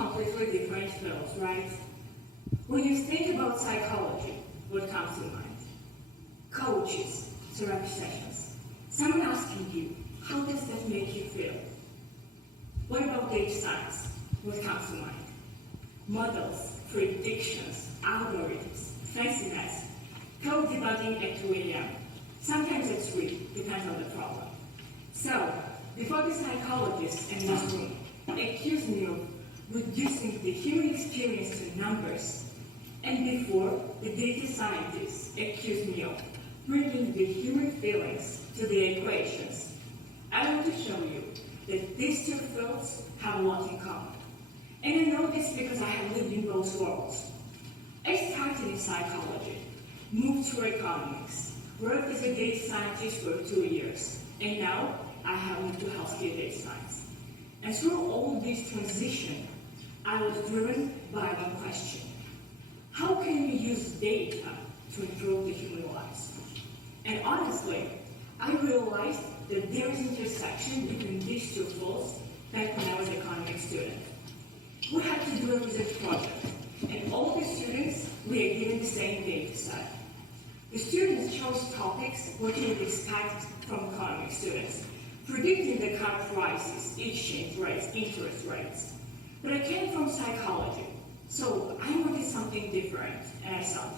completely different fields, right? When you think about psychology, what comes to mind? Coaches, therapy sessions, someone asking you, how does that make you feel? What about data science? What comes to mind? Models, predictions, algorithms, fanciness, code debugging at 2 a.m. Sometimes at 3, depends on the problem. So, before the psychologists in this room accuse me of reducing the human experience to numbers, and before the data scientists accuse me of bringing the human feelings to the equations, I want to show you that these two fields have a lot in common. And I know this because I have lived in both worlds. I started in psychology, moved to economics, worked as a data scientist for 2 years, and now I have moved to healthcare data science. And through all this transition, I was driven by one question. How can we use data to improve the human lives? And honestly, I realized that there is an intersection between these two fields back when I was an economics student. We had to do a research project, and all the students were given the same data set. The students chose topics what you would expect from economics students, predicting the car prices, exchange rates, interest rates. But I came from psychology, so I wanted something different, and I thought,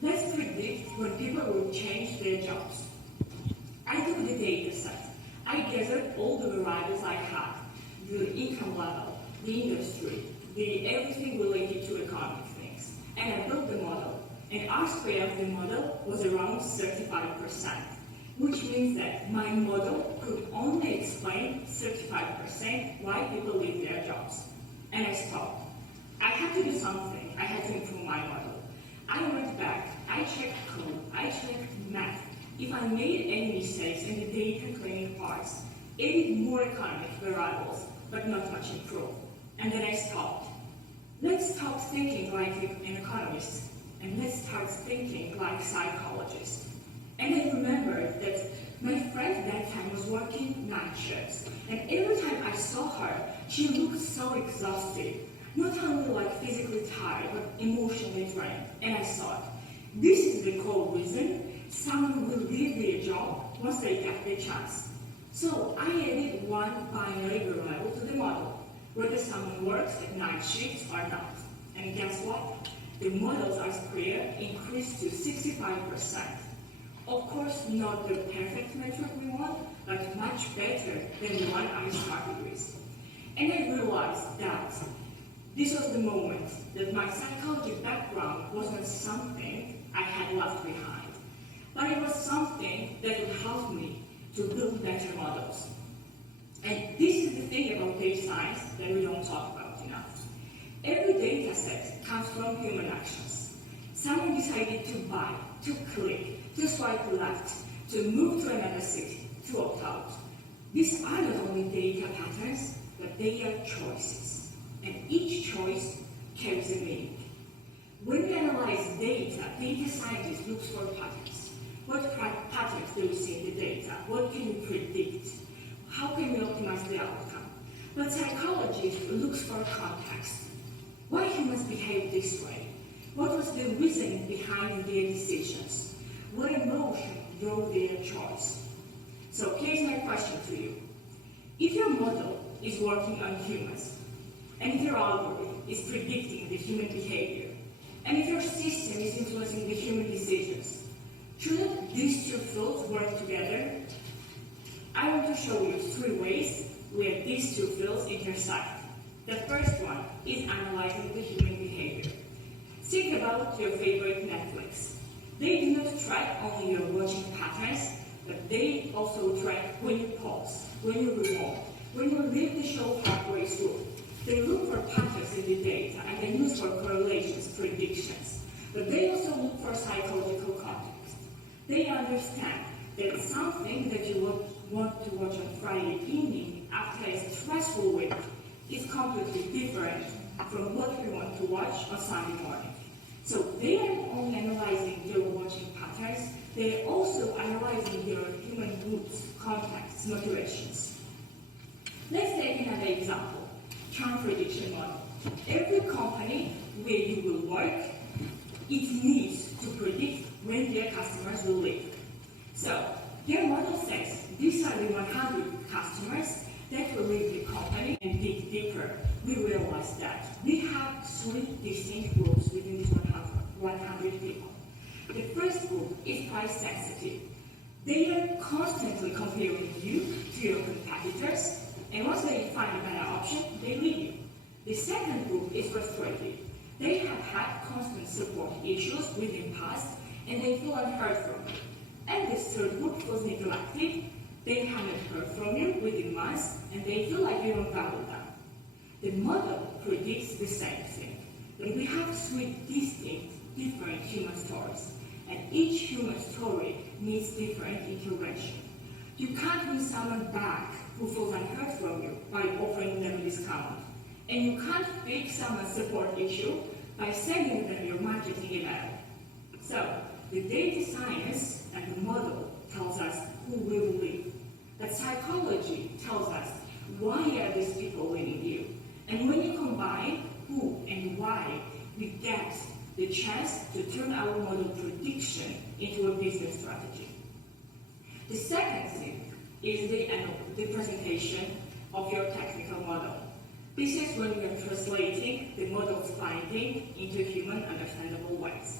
let's predict when people will change their jobs. I took the data set. I gathered all the variables I had, the income level, the industry, the everything related to economic things, and I built the model. And R square of the model was around 35%, which means that my model could only explain 35% why people leave their jobs. And I stopped. I had to do something. I had to improve my model. I went back, I checked code, I checked math. If I made any mistakes in the data cleaning parts, added more economic variables, but not much improved. And then I stopped. Let's stop thinking like an economist, and let's start thinking like psychologists. And I remembered that my friend at that time was working night shifts, and every time I saw her, she looked so exhausted, not only like physically tired, but emotionally drained. And I thought, this is the core reason someone will leave their job once they get the chance. So I added one binary variable to the model, whether someone works at night shifts or not. And guess what? The model's R-square increased to 65%. Of course, not the perfect metric we want, but much better than the one I started with. And I realized that this was the moment that my psychology background wasn't something I had left behind, but it was something that would help me to build better models. And this is the thing about data science that we don't talk about enough. Every data set comes from human actions. Someone decided to buy, to click, to swipe left, to move to another city, to opt out. These are not only data patterns, but they are choices. And each choice carries a meaning. When we analyze data, data scientists look for patterns. What patterns do we see in the data? What can we predict? How can we optimize the outcome? But psychologists look for context. Why humans behave this way? What was the reason behind their decisions? What emotion drove their choice? So here's my question to you. If your model is working on humans, and if your algorithm is predicting the human behavior, and if your system is influencing the human decisions, shouldn't these two fields work together? I want to show you 3 ways where these two fields intersect. The first one is analyzing the human behavior. Think about your favorite Netflix. They do not track only your watching patterns, but they also track when you pause, when you remote, when you leave the show halfway through. They look for patterns in the data, and they use for correlations, predictions. But they also look for psychological context. They understand that something that you want to watch on Friday evening after a stressful week is completely different from what we want to watch on Sunday morning. So they are only analyzing your watching patterns, they are also analyzing your human moods, contexts, motivations. Let's take another example, charm prediction model. Every company where you will work, it needs to predict when their customers will leave. So, their model says these are the 100 customers that will leave the company, and dig deeper. We realize that we have 3 distinct groups within these 100 people. The first group is price sensitive. They are constantly comparing you to your competitors, and once they find a better option, they leave you. The second group is frustrated. They have had constant support issues within past, and they feel unheard from you. And this third group feels neglected. They haven't heard from you within months, and they feel like you don't value them. The model predicts the same thing, but we have 3 distinct, different human stories, and each human story needs different intervention. You can't win someone back who feels unheard from you by offering them a discount, and you can't fix someone's support issue by sending them your marketing email. So, the data science and the model tells us who will leave. But psychology tells us why are these people leaving you. And when you combine who and why, we get the chance to turn our model prediction into a business strategy. The second thing is the presentation of your technical model. This is when we are translating the model's finding into human understandable ways.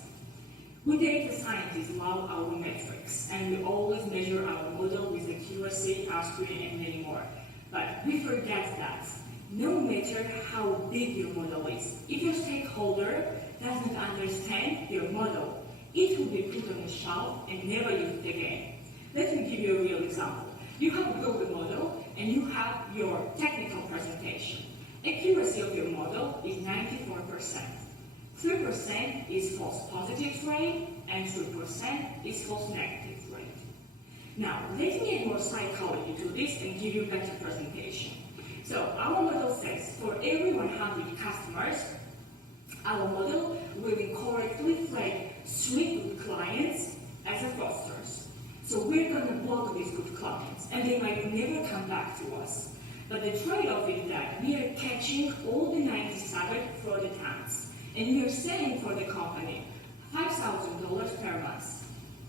We data scientists love our metrics, and we always measure our model with accuracy, R-squared, and many more. But we forget that no matter how big your model is, if your stakeholder doesn't understand your model, it will be put on the shelf and never used again. Let me give you a real example. You have built a model, and you have your technical presentation. Accuracy of your model is 94%. 3% is false positives rate, and 3% is false negatives rate. Now, let me add more psychology to this and give you a better presentation. So, our model says for every 100 customers, our model will incorrectly flag 3 good clients as fraudsters. So we're going to block these good clients, and they might never come back to us. But the trade-off is that we are catching all the 97 fraud attempts, and we are selling for the company $5,000 per month.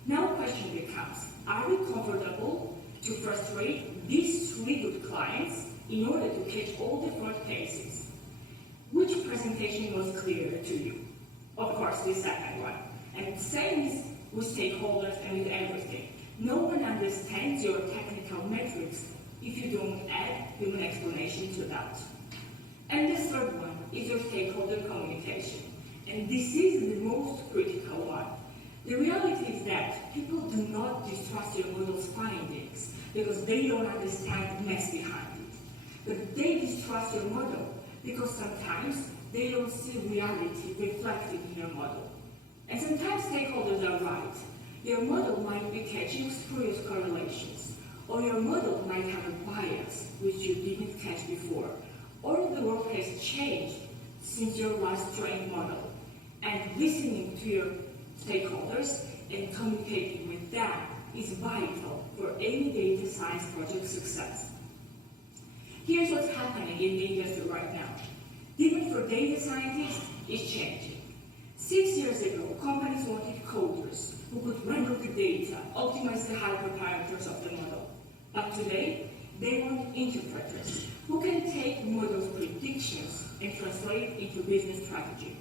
Now the question becomes, are we comfortable to frustrate these 3 good clients in order to catch all the fraud cases? Which presentation was clearer to you? Of course, the second one. And same is with stakeholders and with everything. No one understands your technical metrics if you don't add human explanation to that. And the third one is your stakeholder communication. And this is the most critical one. The reality is that people do not distrust your model's findings because they don't understand the mess behind it. But they distrust your model because sometimes they don't see reality reflected in your model. And sometimes stakeholders are right. Your model might be catching spurious correlations, or your model might have a bias which you didn't catch before, or the world has changed since your last trained model. And listening to your stakeholders and communicating with them is vital for any data science project success. Here's what's happening in the industry right now. Demand for data scientists is changing. 6 years ago, companies wanted coders who could wrangle the data, optimize the hyperparameters of the model. But today, they want interpreters who can take models' predictions and translate into business strategy.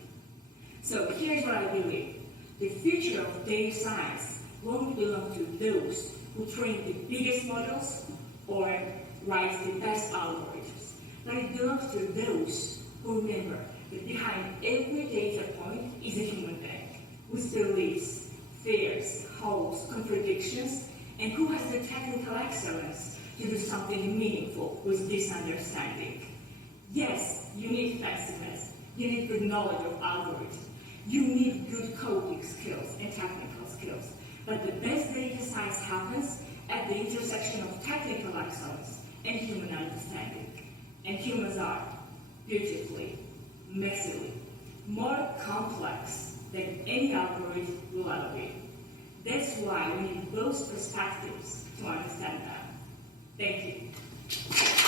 So here's what I believe. The future of data science won't belong to those who train the biggest models or write the best algorithms, but it belongs to those who remember that behind every data point is a human being with beliefs, fears, hopes, contradictions, and who has the technical excellence to do something meaningful with this understanding. Yes, you need fastness, you need good knowledge of algorithms, you need good coding skills and technical skills, but the best data science happens at the intersection of technical excellence and human understanding. And humans are beautifully, messily, more complex than any algorithm will ever be. That's why we need both perspectives to understand them. Thank you.